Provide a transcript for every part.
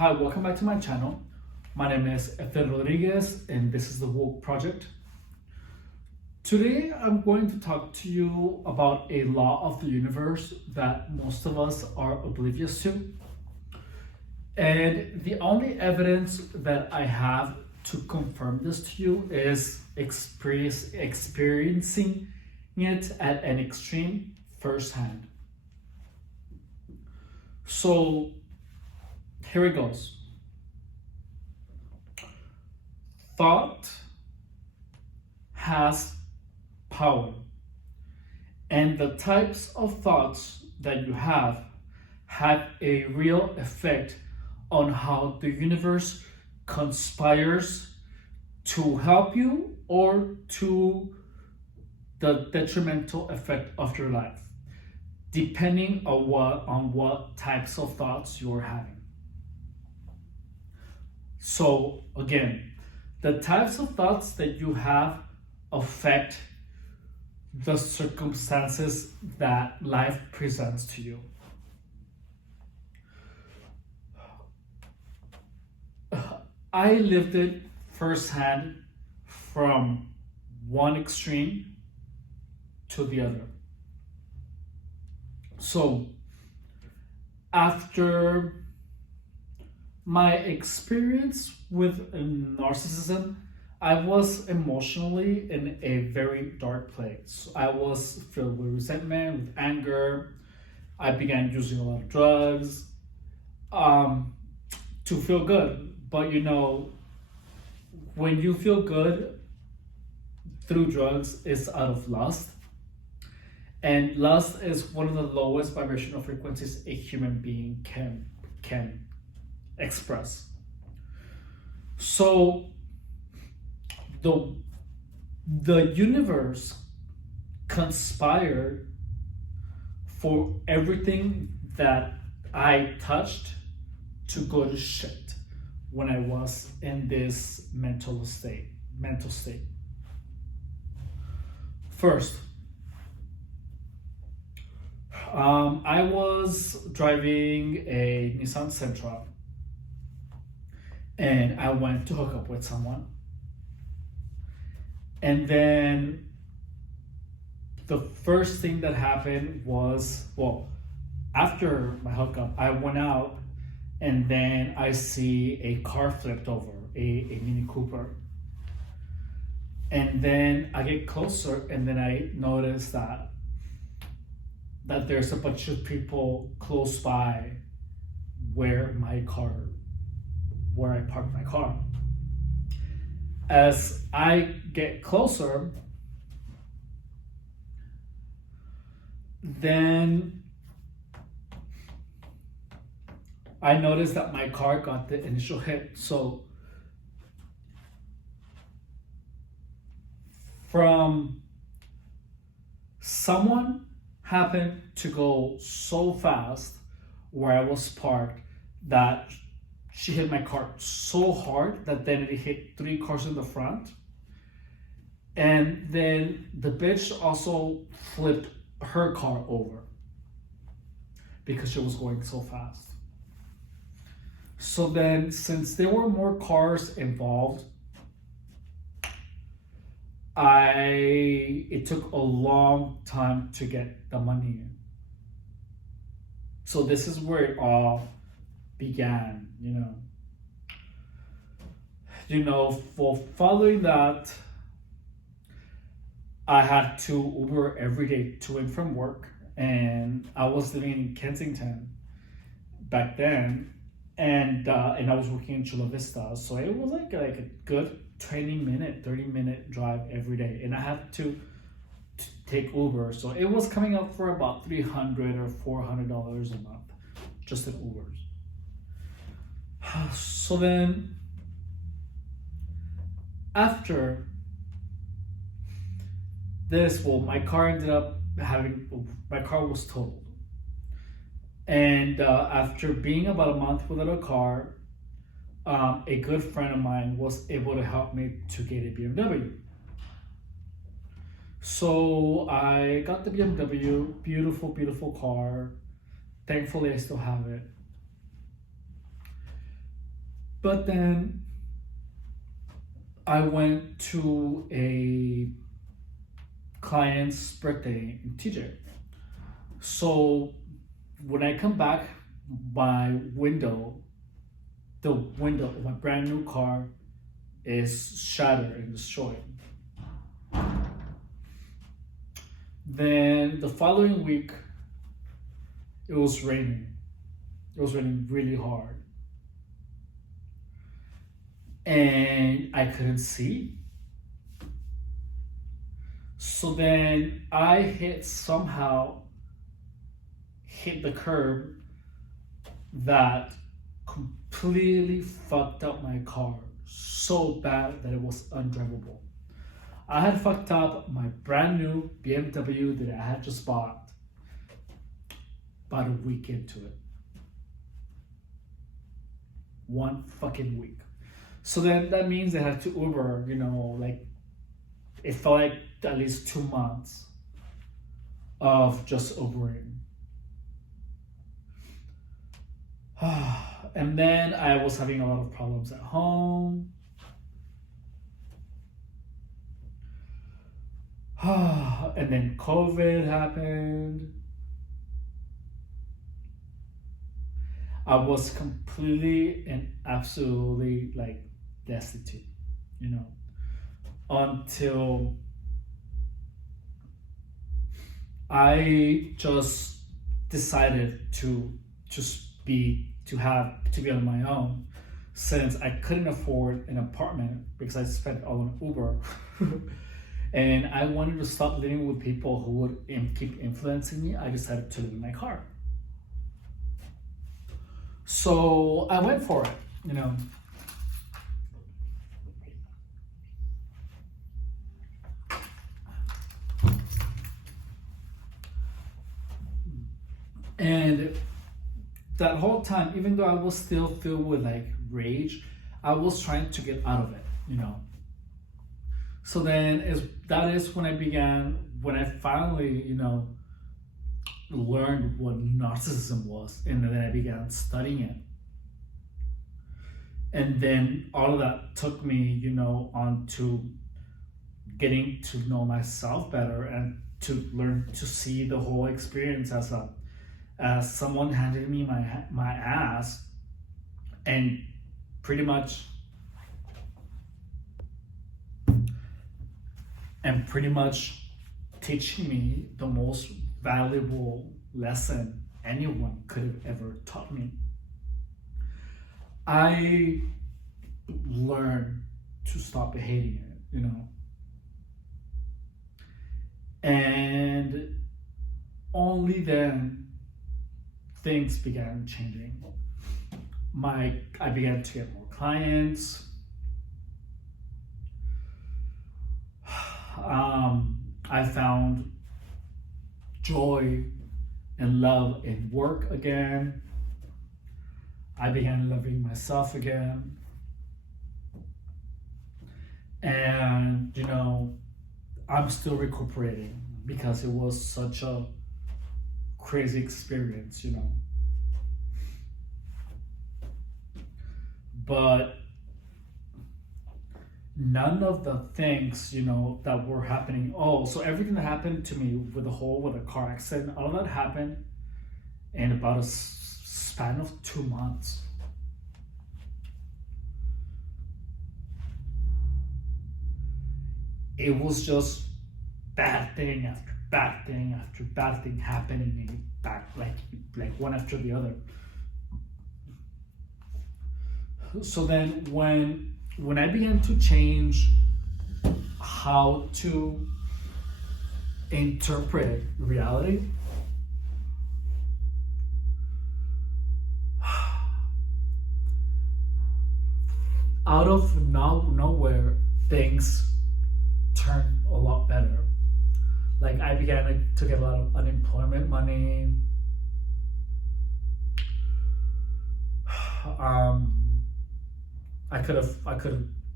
Hi, welcome back to my channel. My name is Efren Rodriguez and this is the Woke Project. Today I'm going to talk to you about a law of the universe that most of us are oblivious to. And the only evidence that I have to confirm this to you is experiencing it at an extreme firsthand. So here it goes. Thought has power, and the types of thoughts that you have a real effect on how the universe conspires to help you or to the detrimental effect of your life, depending on what types of thoughts you're having. So again, the types of thoughts that you have affect the circumstances that life presents to you. I lived it firsthand from one extreme to the other. So after my experience with narcissism, I was emotionally in a very dark place. I was filled with resentment, with anger. I began using a lot of drugs to feel good. But when you feel good through drugs, it's out of lust. And lust is one of the lowest vibrational frequencies a human being can express. So the universe conspired for everything that I touched to go to shit when I was in this mental state. First, I was driving a Nissan Sentra and I went to hook up with someone. And then the first thing that happened was, after my hookup, I went out and then I see a car flipped over, a Mini Cooper. And then I get closer and then I notice that there's a bunch of people close by where I parked my car. As I get closer, then I noticed that my car got the initial hit. So from someone happened to go so fast where I was parked that she hit my car so hard that then it hit 3 cars in the front. And then the bitch also flipped her car over because she was going so fast. So then, since there were more cars involved, it took a long time to get the money in. So this is where it all began, for following that, I had to Uber every day to and from work, and I was living in Kensington back then, and I was working in Chula Vista, so it was like a good 30-minute drive every day, and I had to take Uber, so it was coming up for about $300 or $400 a month just in Ubers. So then after this, my car was totaled. And after being about a month without a car, a good friend of mine was able to help me to get a BMW. So I got the BMW, beautiful car. Thankfully, I still have it. But then I went to a client's birthday in TJ. So when I come back, my window, the window of my brand new car is shattered and destroyed. Then the following week, it was raining. It was raining really hard. And I couldn't see. So then I somehow hit the curb that completely fucked up my car so bad that it was undrivable. I had fucked up my brand new BMW that I had just bought about a week into it. 1 fucking week. So then that means I had to Uber, like it felt like at least 2 months of just Ubering. And then I was having a lot of problems at home. And then COVID happened. I was completely and absolutely like destitute, until I just decided to be on my own, since I couldn't afford an apartment because I spent it all on Uber. And I wanted to stop living with people who would keep influencing me. I decided to live in my car. So I went for it, And that whole time, even though I was still filled with like rage, I was trying to get out of it, So then that is when I finally, learned what narcissism was, and then I began studying it. And then all of that took me, on to getting to know myself better and to learn to see the whole experience as someone handed me my ass and pretty much teaching me the most valuable lesson anyone could have ever taught me. I learned to stop hating it, And only then things began changing. I began to get more clients. I found joy and love in work again. I began loving myself again. And, I'm still recuperating because it was such a crazy experience, But none of the things, that were happening. So everything that happened to me with the car accident, all of that happened in about a span of 2 months. It was just bad thing after bad thing after bad thing happening and back like one after the other. So then when I began to change how to interpret reality, out of nowhere, things turned a lot better. Like I began to get a lot of unemployment money. I could have,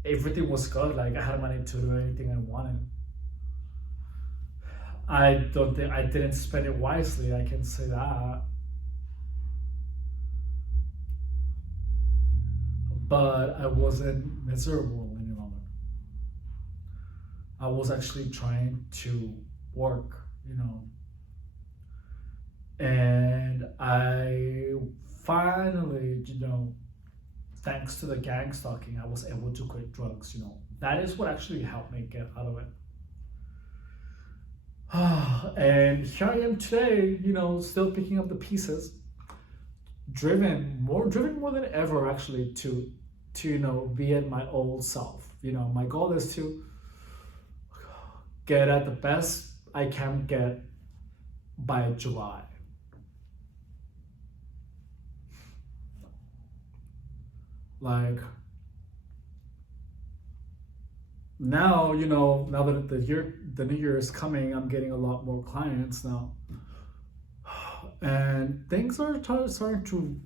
everything was good. Like I had money to do anything I wanted. I didn't spend it wisely. I can say that. but I wasn't miserable any longer. I was actually trying to work, and I finally, thanks to the gang stalking, I was able to quit drugs. That is what actually helped me get out of it. And here I am today, still picking up the pieces, driven more than ever actually to be at my old self. My goal is to get at the best I can get by July. Like now, now that the new year is coming, I'm getting a lot more clients now, and things are starting to,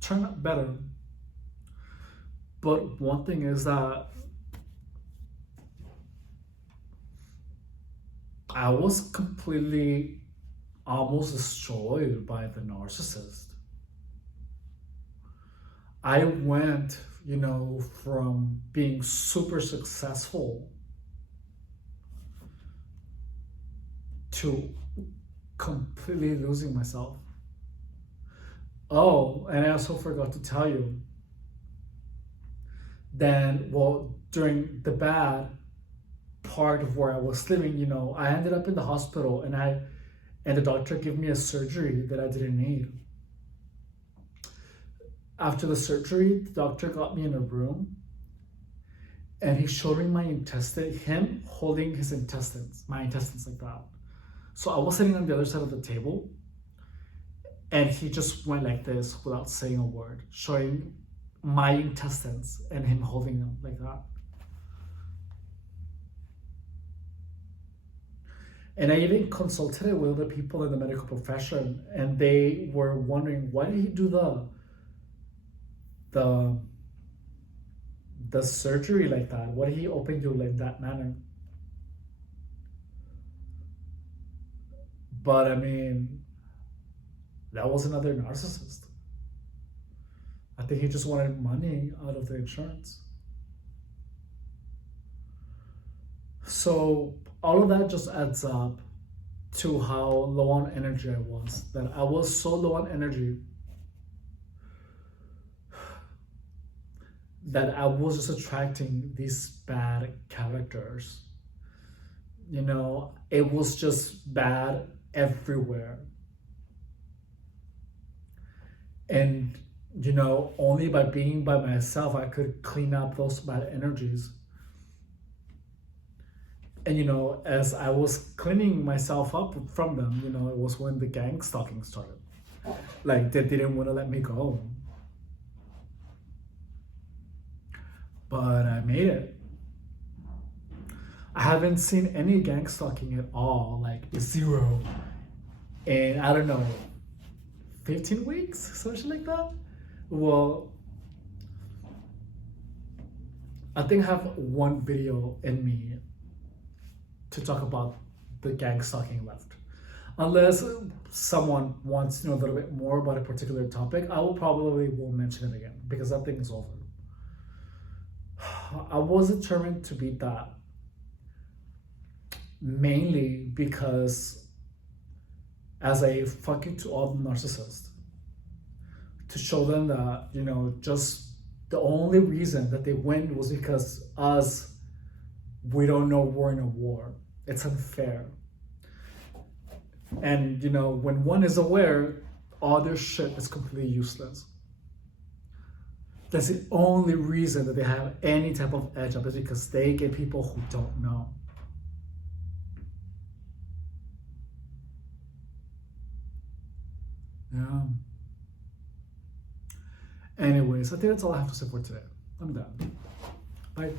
turn out better. But one thing is that I was completely almost destroyed by the narcissist. I went, from being super successful to completely losing myself. Oh, and I also forgot to tell you. Then, well, during the bad part of where I was living, I ended up in the hospital, and the doctor gave me a surgery that I didn't need. After the surgery, the doctor got me in a room, and he showed me my intestine, him holding his intestines, my intestines like that. So I was sitting on the other side of the table, and he just went like this without saying a word, showing my intestines and him holding them like that. And I even consulted it with other people in the medical profession, and they were wondering, why did he do the surgery like that? Why did he open you like that manner? But I mean, that was another narcissist. I think he just wanted money out of the insurance. So all of that just adds up to how low on energy I was. That I was so low on energy that I was just attracting these bad characters. It was just bad everywhere. And, only by being by myself, I could clean up those bad energies. And, as I was cleaning myself up from them, it was when the gang stalking started. Like, they didn't want to let me go. But I made it. I haven't seen any gang stalking at all, like zero. And I don't know, 15 weeks, something like that. Well, I think I have one video in me to talk about the gang stalking left. Unless someone wants to know a little bit more about a particular topic, I will mention it again, because that thing is over. I was determined to beat that, mainly because as a fuck you to all the narcissists, to show them that, just the only reason that they win was because we don't know we're in a war. It's unfair. And, when one is aware, all their shit is completely useless. That's the only reason that they have any type of edge up, is because they get people who don't know. Yeah. Anyways, I think that's all I have to say for today. I'm done. Bye.